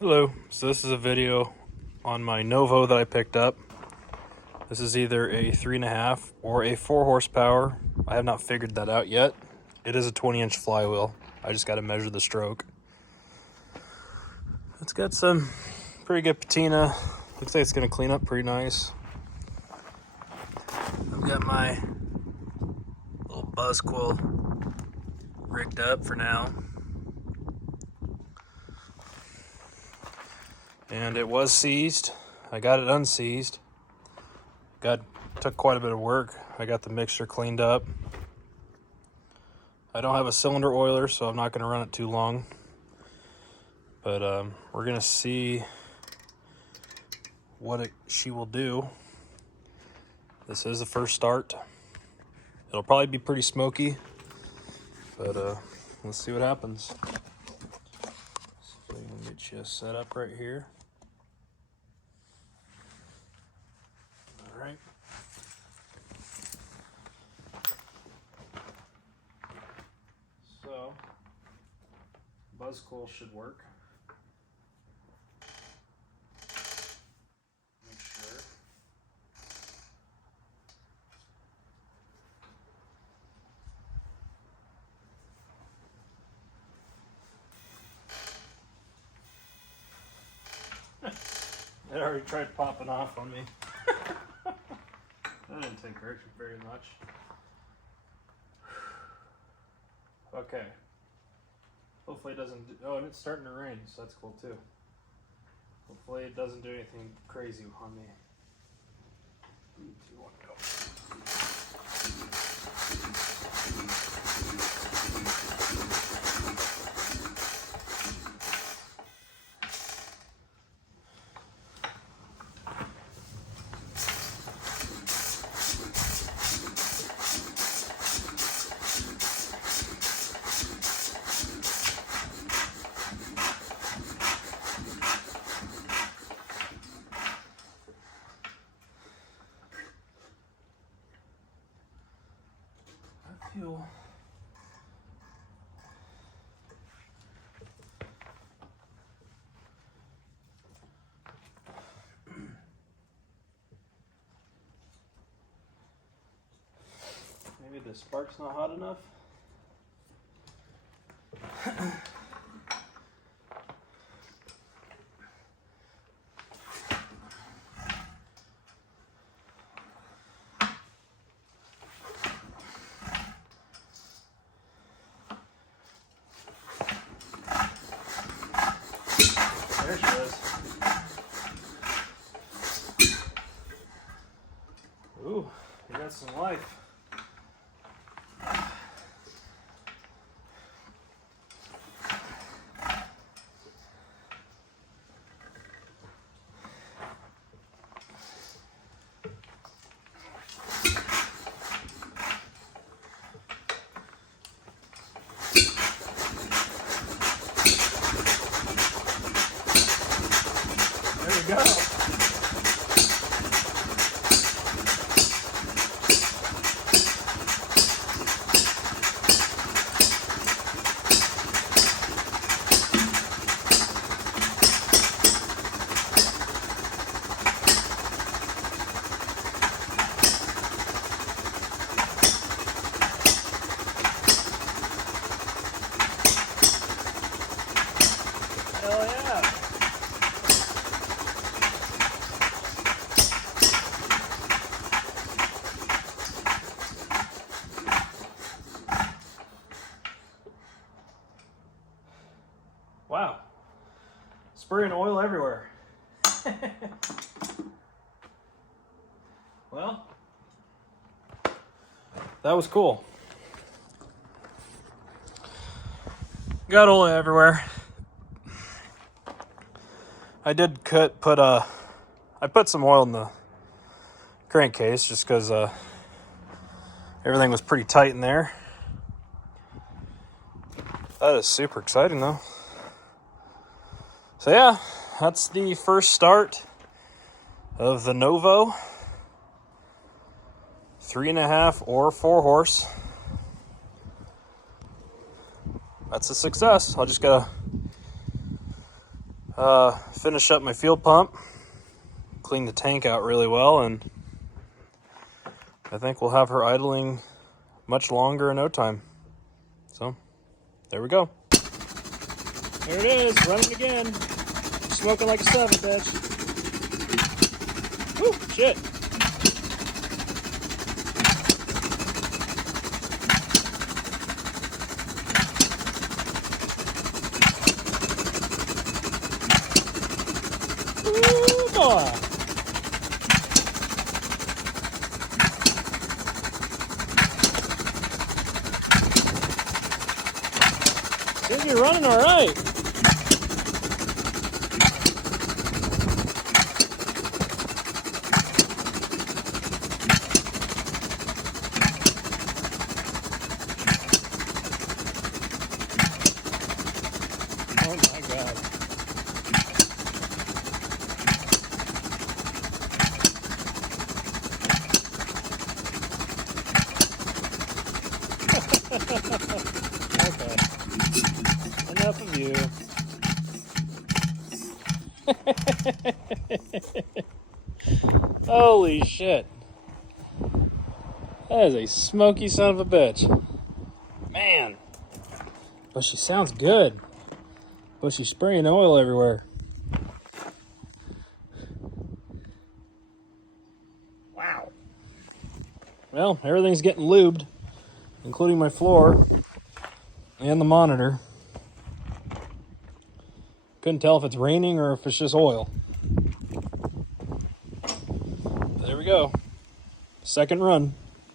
Hello, so this is a video on my Novo that I picked up. This is either a 3.5 or a 4 horsepower. I have not figured that out yet. It is a 20-inch flywheel. I just got to measure the stroke. It's got some pretty good patina. Looks like it's going to clean up pretty nice. I've got my little buzz quill rigged up for now. And it was seized. I got it unseized. Took quite a bit of work. I got the mixture cleaned up. I don't have a cylinder oiler, so I'm not going to run it too long. But we're going to see what she will do. This is the first start. It'll probably be pretty smoky, but let's see what happens. So I'm going to get you set up right here. All right. So, buzz coil should work. Make sure. It already tried popping off on me. That didn't take very much. Okay. Hopefully it doesn't oh, and it's starting to rain, so that's cool too. Hopefully it doesn't do anything crazy on me. 3, 2, 1, go. Feel maybe the spark's not hot enough. There she is. Ooh, you got some life. There we go. Hell yeah. Wow. Spraying oil everywhere. Well, that was cool. Got oil everywhere. I did I put some oil in the crankcase just because everything was pretty tight in there. That is super exciting though. So yeah, that's the first start of the Novo 3.5 or 4 horse. That's a success. I just gotta Finish up my fuel pump, clean the tank out really well, and I think we'll have her idling much longer in no time. So, there we go. There it is, running again. Smoking like a 7, bitch. Woo, shit. Ooh, boy. Seems to be running all right. Oh my God. Okay. Enough of you. Holy shit. That is a smoky son of a bitch. Man. But she sounds good. But she's spraying oil everywhere. Wow. Well, everything's getting lubed, including my floor and the monitor. Couldn't tell if it's raining or if it's just oil. There we go. Second run.